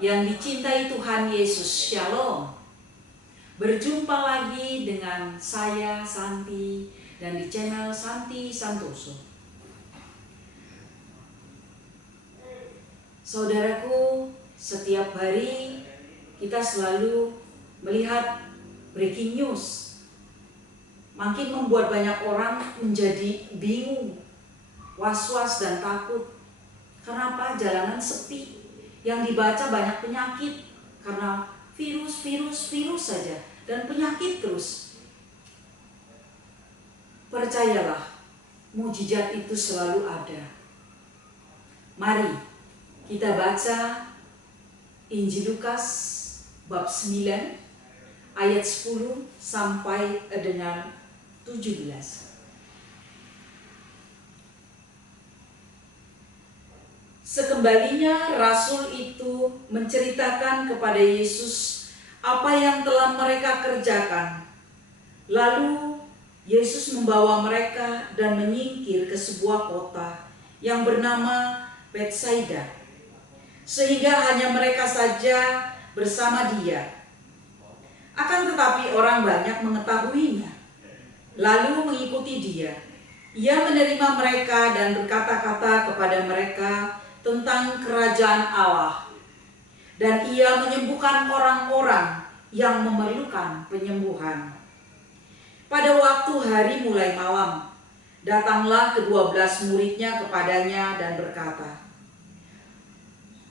Yang dicintai Tuhan Yesus, Shalom. Berjumpa lagi dengan saya Santi dan di channel Santi Santoso. Saudaraku, setiap hari kita selalu melihat breaking news. Makin membuat banyak orang menjadi bingung, was-was dan takut. Kenapa jalanan sepi? Yang dibaca banyak penyakit karena virus saja dan penyakit terus. Percayalah, mujizat itu selalu ada. Mari kita baca Injil Lukas bab 9 ayat 10 sampai dengan 17. Sekembalinya rasul itu menceritakan kepada Yesus apa yang telah mereka kerjakan. Lalu Yesus membawa mereka dan menyingkir ke sebuah kota yang bernama Betsaida, sehingga hanya mereka saja bersama dia. Akan tetapi orang banyak mengetahuinya, lalu mengikuti dia. Ia menerima mereka dan berkata-kata kepada mereka tentang kerajaan Allah, dan ia menyembuhkan orang-orang yang memerlukan penyembuhan. Pada waktu hari mulai malam, datanglah ke-12 muridnya kepadanya dan berkata,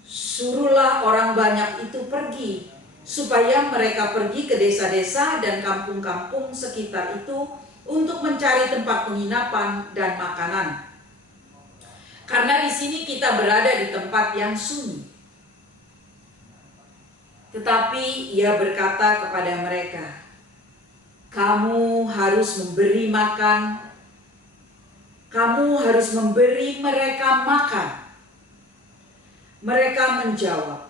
"Suruhlah orang banyak itu pergi, supaya mereka pergi ke desa-desa dan kampung-kampung sekitar itu untuk mencari tempat penginapan dan makanan. Karena di sini kita berada di tempat yang sunyi." Tetapi ia berkata kepada mereka, "Kamu harus memberi makan, kamu harus memberi mereka makan." Mereka menjawab,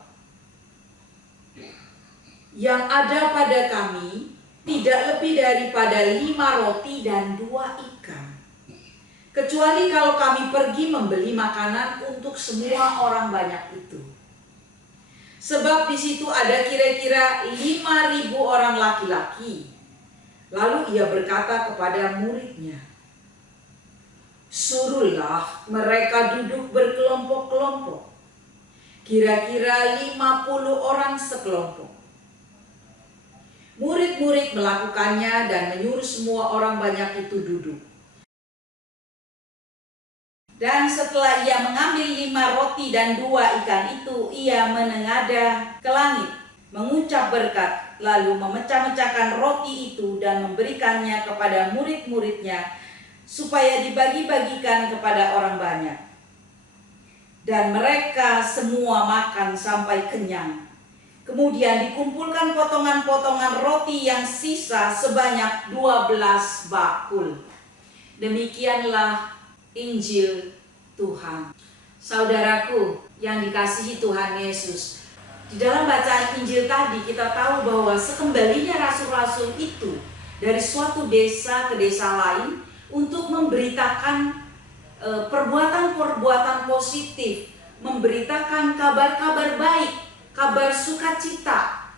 "Yang ada pada kami tidak lebih daripada 5 roti dan 2 ikan. Kecuali kalau kami pergi membeli makanan untuk semua orang banyak itu. Sebab di situ ada kira-kira 5.000 orang laki-laki." Lalu ia berkata kepada muridnya, "Suruhlah mereka duduk berkelompok-kelompok, kira-kira 50 orang sekelompok." Murid-murid melakukannya dan menyuruh semua orang banyak itu duduk. Dan setelah ia mengambil 5 roti dan 2 ikan itu, ia menengadah ke langit, mengucap berkat, lalu memecah-mecahkan roti itu dan memberikannya kepada murid-muridnya, supaya dibagi-bagikan kepada orang banyak. Dan mereka semua makan sampai kenyang. Kemudian dikumpulkan potongan-potongan roti yang sisa sebanyak 12 bakul. Demikianlah Injil Tuhan. Saudaraku yang dikasihi Tuhan Yesus, di dalam bacaan Injil tadi kita tahu bahwa sekembalinya rasul-rasul itu dari suatu desa ke desa lain untuk memberitakan perbuatan-perbuatan positif, memberitakan kabar-kabar baik, kabar sukacita,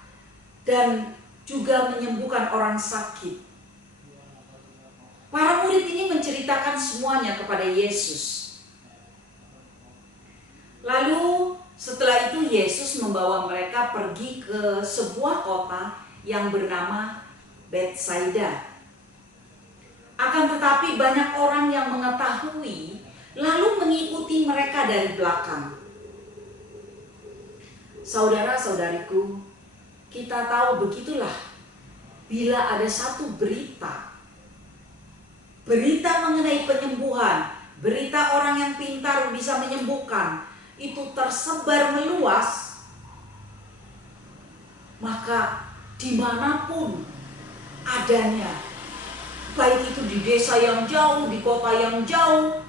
dan juga menyembuhkan orang sakit. Para murid ini menceritakan semuanya kepada Yesus. Lalu setelah itu Yesus membawa mereka pergi ke sebuah kota yang bernama Betsaida. Akan tetapi banyak orang yang mengetahui lalu mengikuti mereka dari belakang. Saudara-saudariku, kita tahu begitulah bila ada satu berita mengenai penyembuhan, berita orang yang pintar bisa menyembuhkan, itu tersebar meluas, maka dimanapun adanya, baik itu di desa yang jauh, di kota yang jauh,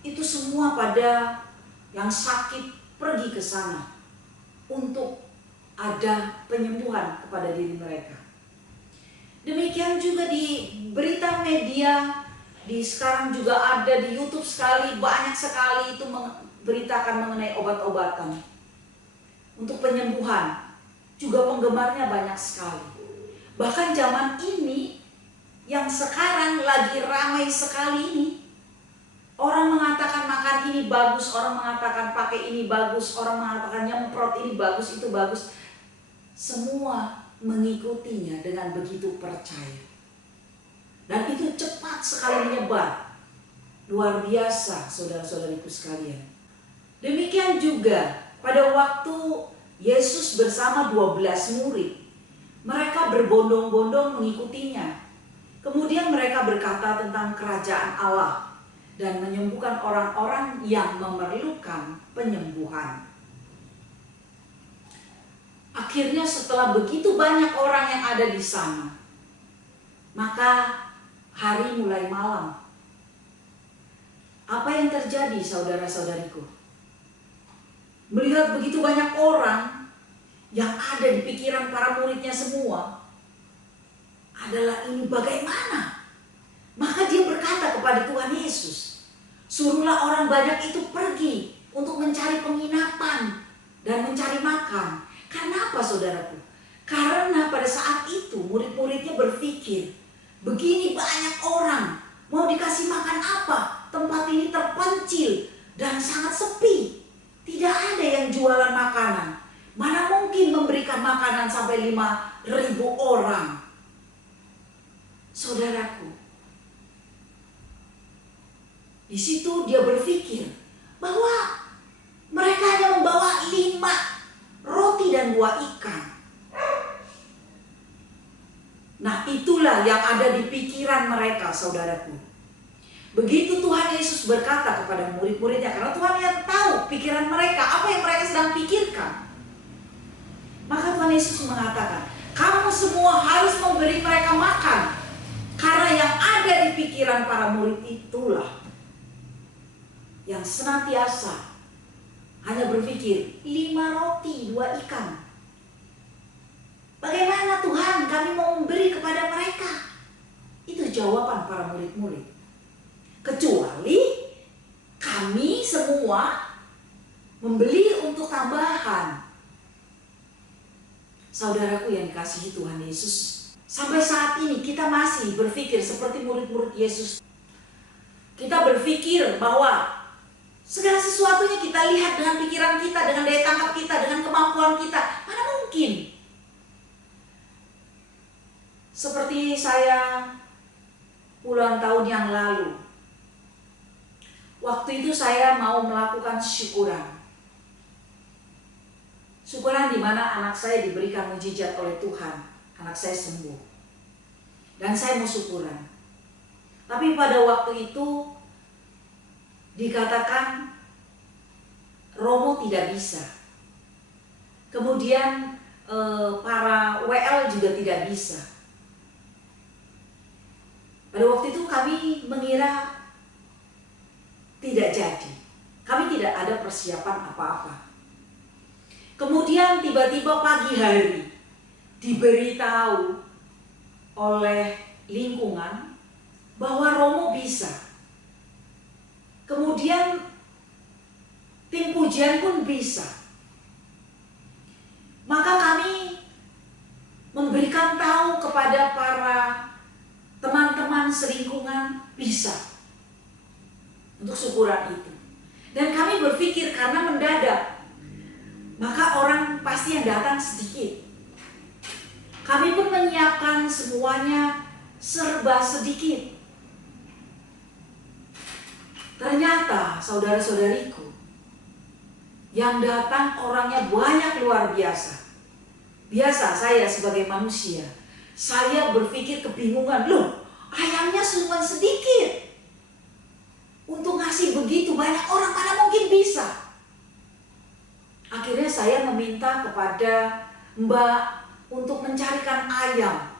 itu semua pada yang sakit pergi ke sana untuk ada penyembuhan kepada diri mereka. Demikian juga di berita media, sekarang juga ada di YouTube sekali, banyak sekali itu memberitakan mengenai obat-obatan. untuk penyembuhan. Juga penggemarnya banyak sekali. Bahkan zaman ini yang sekarang lagi ramai sekali ini, orang mengatakan makan ini bagus, orang mengatakan pakai ini bagus, orang mengatakan nyemprot ini bagus, itu bagus. Semua mengikutinya dengan begitu percaya. Dan itu cepat sekali menyebar. Luar biasa saudara-saudariku sekalian. Demikian juga pada waktu Yesus bersama 12 murid. Mereka berbondong-bondong mengikutinya. Kemudian mereka berkata tentang kerajaan Allah dan menyembuhkan orang-orang yang memerlukan penyembuhan. Akhirnya setelah begitu banyak orang yang ada di sana, maka hari mulai malam. Apa yang terjadi saudara-saudariku? Melihat begitu banyak orang yang ada di pikiran para muridnya semua adalah ini bagaimana? Maka dia berkata kepada Tuhan Yesus, suruhlah orang banyak itu pergi untuk mencari penginapan dan mencari makan. Karena apa saudaraku? Karena pada saat itu murid-muridnya berpikir, begini banyak orang, mau dikasih makan apa? Tempat ini terpencil dan sangat sepi. Tidak ada yang jualan makanan. Mana mungkin memberikan makanan sampai 5.000 orang? Saudaraku, di situ dia berpikir bahwa mereka hanya membawa 5 roti dan 2 ikan. Nah, itulah yang ada di pikiran mereka, saudaraku. Begitu Tuhan Yesus berkata kepada murid-muridnya, karena Tuhan yang tahu pikiran mereka, apa yang mereka sedang pikirkan. Maka Tuhan Yesus mengatakan, kamu semua harus memberi mereka makan. Karena yang ada di pikiran para murid itulah yang senantiasa hanya berpikir 5 roti 2 ikan. Bagaimana Tuhan kami mau memberi kepada mereka? Itu jawaban para murid-murid. Kecuali kami semua membeli untuk tambahan. Saudaraku yang dikasihi Tuhan Yesus, sampai saat ini kita masih berpikir seperti murid-murid Yesus. Kita berpikir bahwa segala sesuatunya kita lihat dengan pikiran kita, dengan daya tangkap kita, dengan kemampuan kita. Mana mungkin? Seperti saya puluhan tahun yang lalu, waktu itu saya mau melakukan syukuran. Syukuran di mana anak saya diberikan mujizat oleh Tuhan. Anak saya sembuh. Dan saya mau syukuran. Tapi pada waktu itu dikatakan Romo tidak bisa. Kemudian para WL juga tidak bisa. Pada waktu itu kami mengira tidak jadi. Kami tidak ada persiapan apa-apa. Kemudian tiba-tiba pagi hari diberitahu oleh lingkungan bahwa Romo bisa. Kemudian tim pujian pun bisa. Maka kami memberikan tahu kepada para teman-teman selingkungan bisa untuk syukuran itu. Dan kami berpikir karena mendadak, maka orang pasti yang datang sedikit. Kami pun menyiapkan semuanya serba sedikit. Ternyata saudara-saudariku, yang datang orangnya banyak luar biasa. Biasa saya sebagai manusia, saya berpikir kebingungan, loh ayamnya cuma sedikit. Untuk ngasih begitu banyak orang mana mungkin bisa. Akhirnya saya meminta kepada Mbak untuk mencarikan ayam.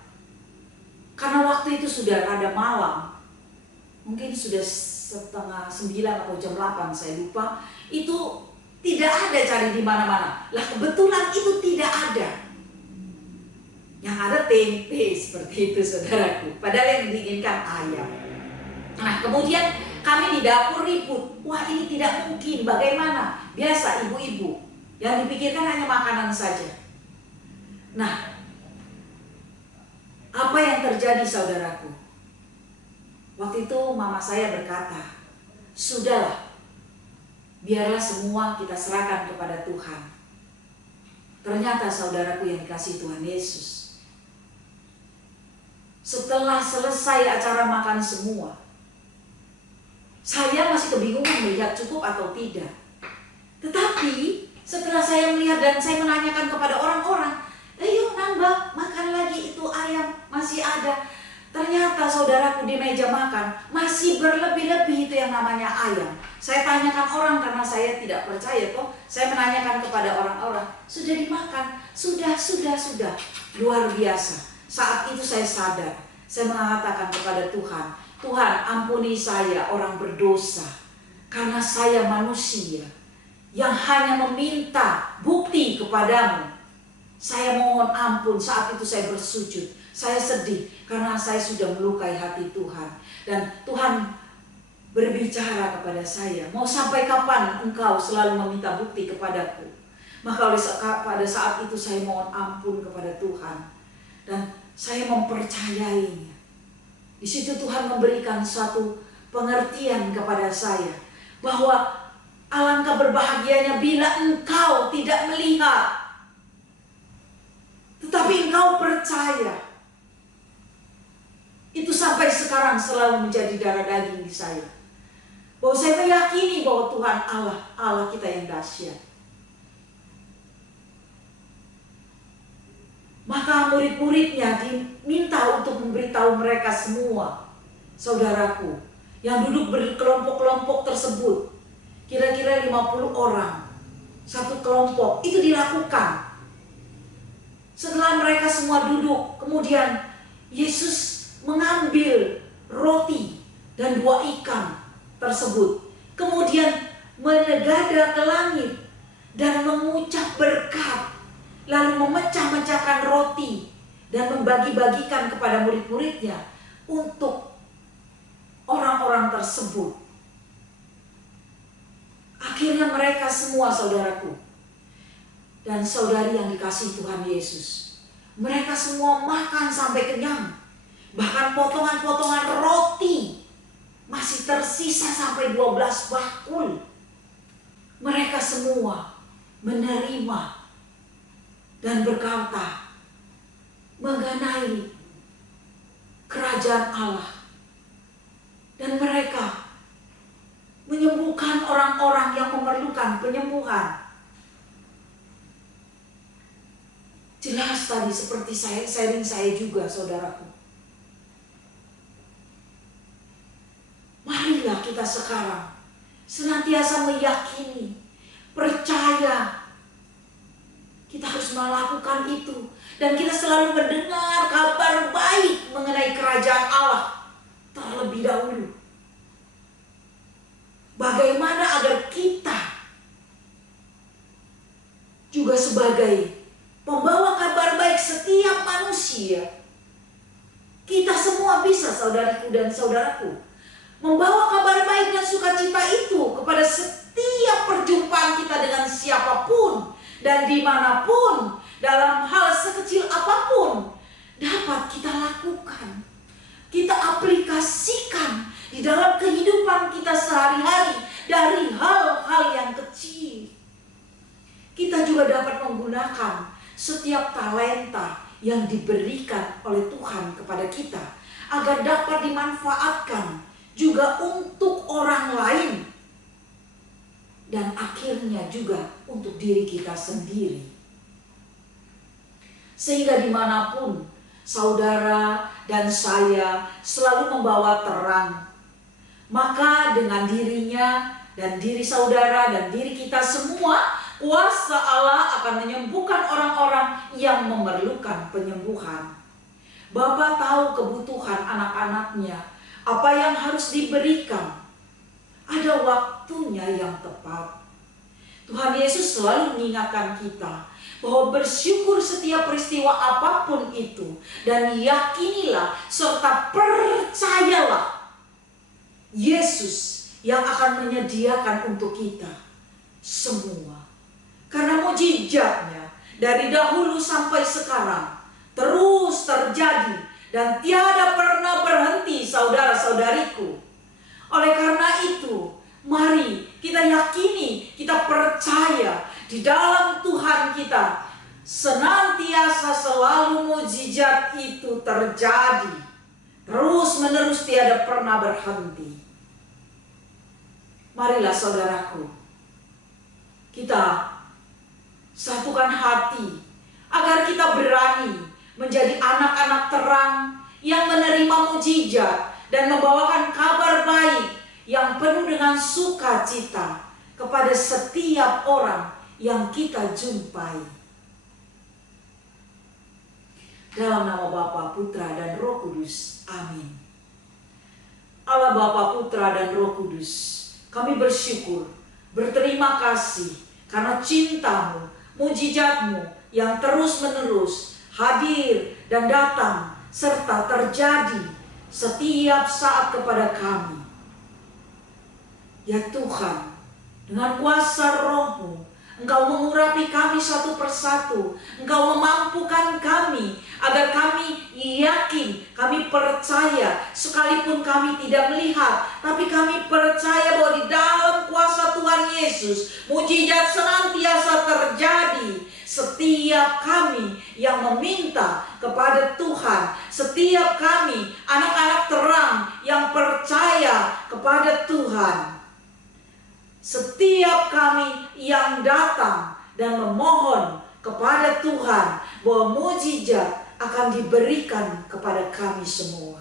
Karena waktu itu sudah rada malam. Mungkin sudah 8:30 atau jam 8, saya lupa. Itu tidak ada cari di mana-mana. Lah kebetulan itu tidak ada. Yang ada tempe seperti itu saudaraku. Padahal yang diinginkan ayam. Nah kemudian kami di dapur ribut. Wah ini tidak mungkin, bagaimana? Biasa ibu-ibu. Yang dipikirkan hanya makanan saja. Nah, apa yang terjadi saudaraku? Waktu itu mama saya berkata, "Sudahlah, biarlah semua kita serahkan kepada Tuhan." Ternyata saudaraku yang dikasihi Tuhan Yesus, setelah selesai acara makan semua, saya masih kebingungan melihat cukup atau tidak. Tetapi setelah saya melihat dan saya menanyakan kepada orang-orang, "Ayo nambah, makan lagi, itu ayam masih ada." Ternyata saudaraku di meja makan masih berlebih-lebih itu yang namanya ayam. Saya tanyakan orang karena saya tidak percaya toh. Saya menanyakan kepada orang-orang, "Sudah dimakan?" Sudah. Luar biasa. Saat itu saya sadar. Saya mengatakan kepada Tuhan, "Tuhan, ampuni saya orang berdosa. Karena saya manusia yang hanya meminta bukti kepadamu. Saya mohon ampun." Saat itu saya bersujud. Saya sedih karena saya sudah melukai hati Tuhan. Dan Tuhan berbicara kepada saya, "Mau sampai kapan engkau selalu meminta bukti kepadaku?" Maka pada saat itu saya mohon ampun kepada Tuhan. Dan saya mempercayainya. Di situ Tuhan memberikan suatu pengertian kepada saya. Bahwa alangkah berbahagianya bila engkau tidak melihat, tetapi engkau percaya. Itu sampai sekarang selalu menjadi darah daging di saya. Bahwa saya meyakini bahwa Tuhan Allah kita yang dahsyat. Maka murid-muridnya diminta untuk memberitahu mereka semua, saudaraku, yang duduk berkelompok-kelompok tersebut. Kira-kira 50 orang. Satu kelompok. Itu dilakukan. Setelah mereka semua duduk, kemudian Yesus mengambil roti dan 2 ikan tersebut. Kemudian menegada ke langit dan mengucap berkat. Lalu memecah-mecahkan roti dan membagi-bagikan kepada murid-muridnya untuk orang-orang tersebut. Akhirnya mereka semua, saudaraku dan saudari yang dikasihi Tuhan Yesus, mereka semua makan sampai kenyang. Bahkan potongan-potongan roti masih tersisa sampai 12 bakul. Mereka semua menerima dan berkata mengenai kerajaan Allah. Dan mereka menyembuhkan orang-orang yang memerlukan penyembuhan. Jelas tadi seperti sharing saya juga, saudaraku. Marilah kita sekarang senantiasa meyakini, percaya. Kita harus melakukan itu. Dan kita selalu mendengar kabar baik mengenai kerajaan Allah terlebih dahulu. Bagaimana agar kita juga sebagai pembawa kabar baik setiap manusia. Kita semua bisa, saudariku dan saudaraku, membawa kabar baik dan sukacita itu kepada setiap perjumpaan kita dengan siapapun dan dimanapun, dalam hal sekecil apapun dapat kita lakukan, kita aplikasikan di dalam kehidupan kita sehari-hari dari hal-hal yang kecil. Kita juga dapat menggunakan setiap talenta yang diberikan oleh Tuhan kepada kita agar dapat dimanfaatkan juga untuk orang lain, dan akhirnya juga untuk diri kita sendiri. Sehingga dimanapun saudara dan saya selalu membawa terang, maka dengan dirinya dan diri saudara dan diri kita semua, kuasa Allah akan menyembuhkan orang-orang yang memerlukan penyembuhan. Bapa tahu kebutuhan anak-anaknya, apa yang harus diberikan. Ada waktunya yang tepat. Tuhan Yesus selalu mengingatkan kita bahwa bersyukur setiap peristiwa apapun itu, dan yakinilah serta percayalah Yesus yang akan menyediakan untuk kita semua. Karena mukjizatnya dari dahulu sampai sekarang terus terjadi dan tiada pernah berhenti, saudara-saudariku. Oleh karena itu, mari kita yakini, kita percaya di dalam Tuhan kita senantiasa selalu mukjizat itu terjadi. Terus menerus tiada pernah berhenti. Marilah saudaraku, kita satukan hati agar kita berani menjadi anak-anak terang yang menerima mukjizat dan membawakan kabar baik yang penuh dengan sukacita kepada setiap orang yang kita jumpai. Dalam nama Bapa, Putra, dan Roh Kudus. Amin. Allah Bapa, Putra, dan Roh Kudus, kami bersyukur, berterima kasih karena cinta-Mu, mukjizat-Mu yang terus-menerus hadir dan datang serta terjadi setiap saat kepada kami. Ya Tuhan, dengan kuasa Roh-Mu, Engkau mengurapi kami satu persatu. Engkau memampukan kami agar kami yakin, kami percaya, sekalipun kami tidak melihat, tapi kami percaya bahwa di dalam kuasa Tuhan Yesus, mukjizat senantiasa terjadi. Setiap kami yang meminta kepada Tuhan, setiap kami anak-anak terang yang percaya kepada Tuhan, setiap kami yang datang dan memohon kepada Tuhan bahwa mukjizat akan diberikan kepada kami semua.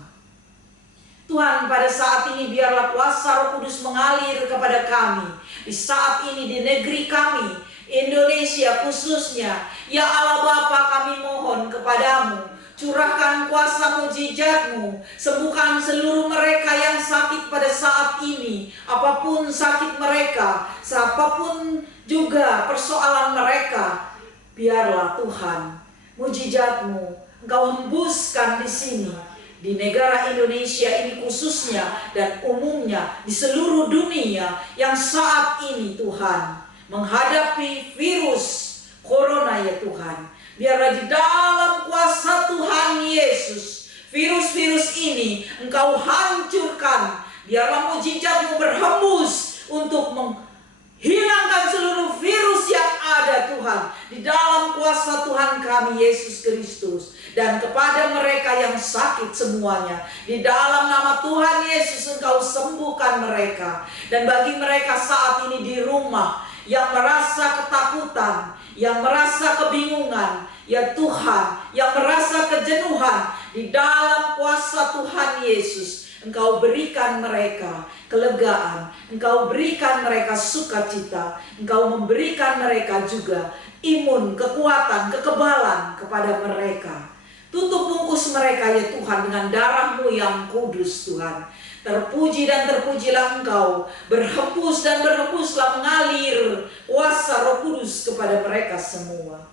Tuhan, pada saat ini biarlah kuasa Roh Kudus mengalir kepada kami. Di saat ini di negeri kami, Indonesia khususnya. Ya Allah Bapa, kami mohon kepadamu, curahkan kuasa mukjizat-Mu, sembuhkan seluruh mereka yang sakit pada saat ini. Apapun sakit mereka, apapun juga persoalan mereka, biarlah Tuhan, mukjizat-Mu Engkau hembuskan di sini, di negara Indonesia ini khususnya dan umumnya di seluruh dunia yang saat ini Tuhan menghadapi virus corona ya Tuhan. Biarlah di dalam kuasa Tuhan Yesus, virus-virus ini Engkau hancurkan. Biarlah mukjizat-Mu berhembus untuk menghilangkan seluruh virus yang ada Tuhan. Di dalam kuasa Tuhan kami Yesus Kristus. Dan kepada mereka yang sakit semuanya, di dalam nama Tuhan Yesus Engkau sembuhkan mereka. Dan bagi mereka saat ini di rumah yang merasa ketakutan, yang merasa kebingungan, ya Tuhan, yang merasa kejenuhan, di dalam kuasa Tuhan Yesus Engkau berikan mereka kelegaan, Engkau berikan mereka sukacita, Engkau memberikan mereka juga imun, kekuatan, kekebalan kepada mereka. Tutup bungkus mereka ya Tuhan dengan darah-Mu yang kudus Tuhan. Terpuji dan terpujilah Engkau, berhembus dan berhembuslah mengalir kuasa Roh Kudus kepada mereka semua.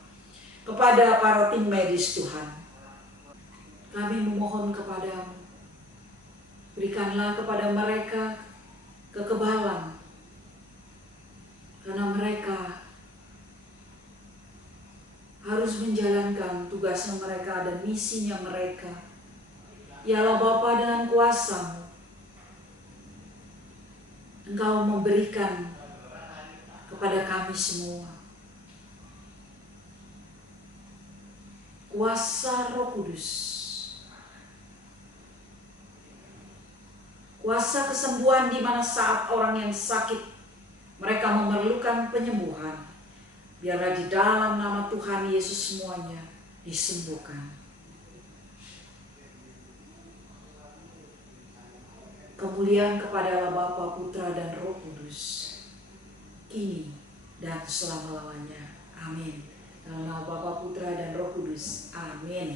Kepada para tim medis Tuhan, kami memohon kepadamu, berikanlah kepada mereka kekebalan, karena mereka harus menjalankan tugasnya mereka dan misinya mereka. Ya Allah Bapa, dengan kuasa-Mu Engkau memberikan kepada kami semua kuasa Roh Kudus, kuasa kesembuhan di mana saat orang yang sakit mereka memerlukan penyembuhan. Biarlah di dalam nama Tuhan Yesus semuanya disembuhkan. Kemuliaan kepada Allah Bapa, Putra, dan Roh Kudus, kini dan selama-lamanya. Amin. Dalam nama Bapa, Putra, dan Roh Kudus. Amin.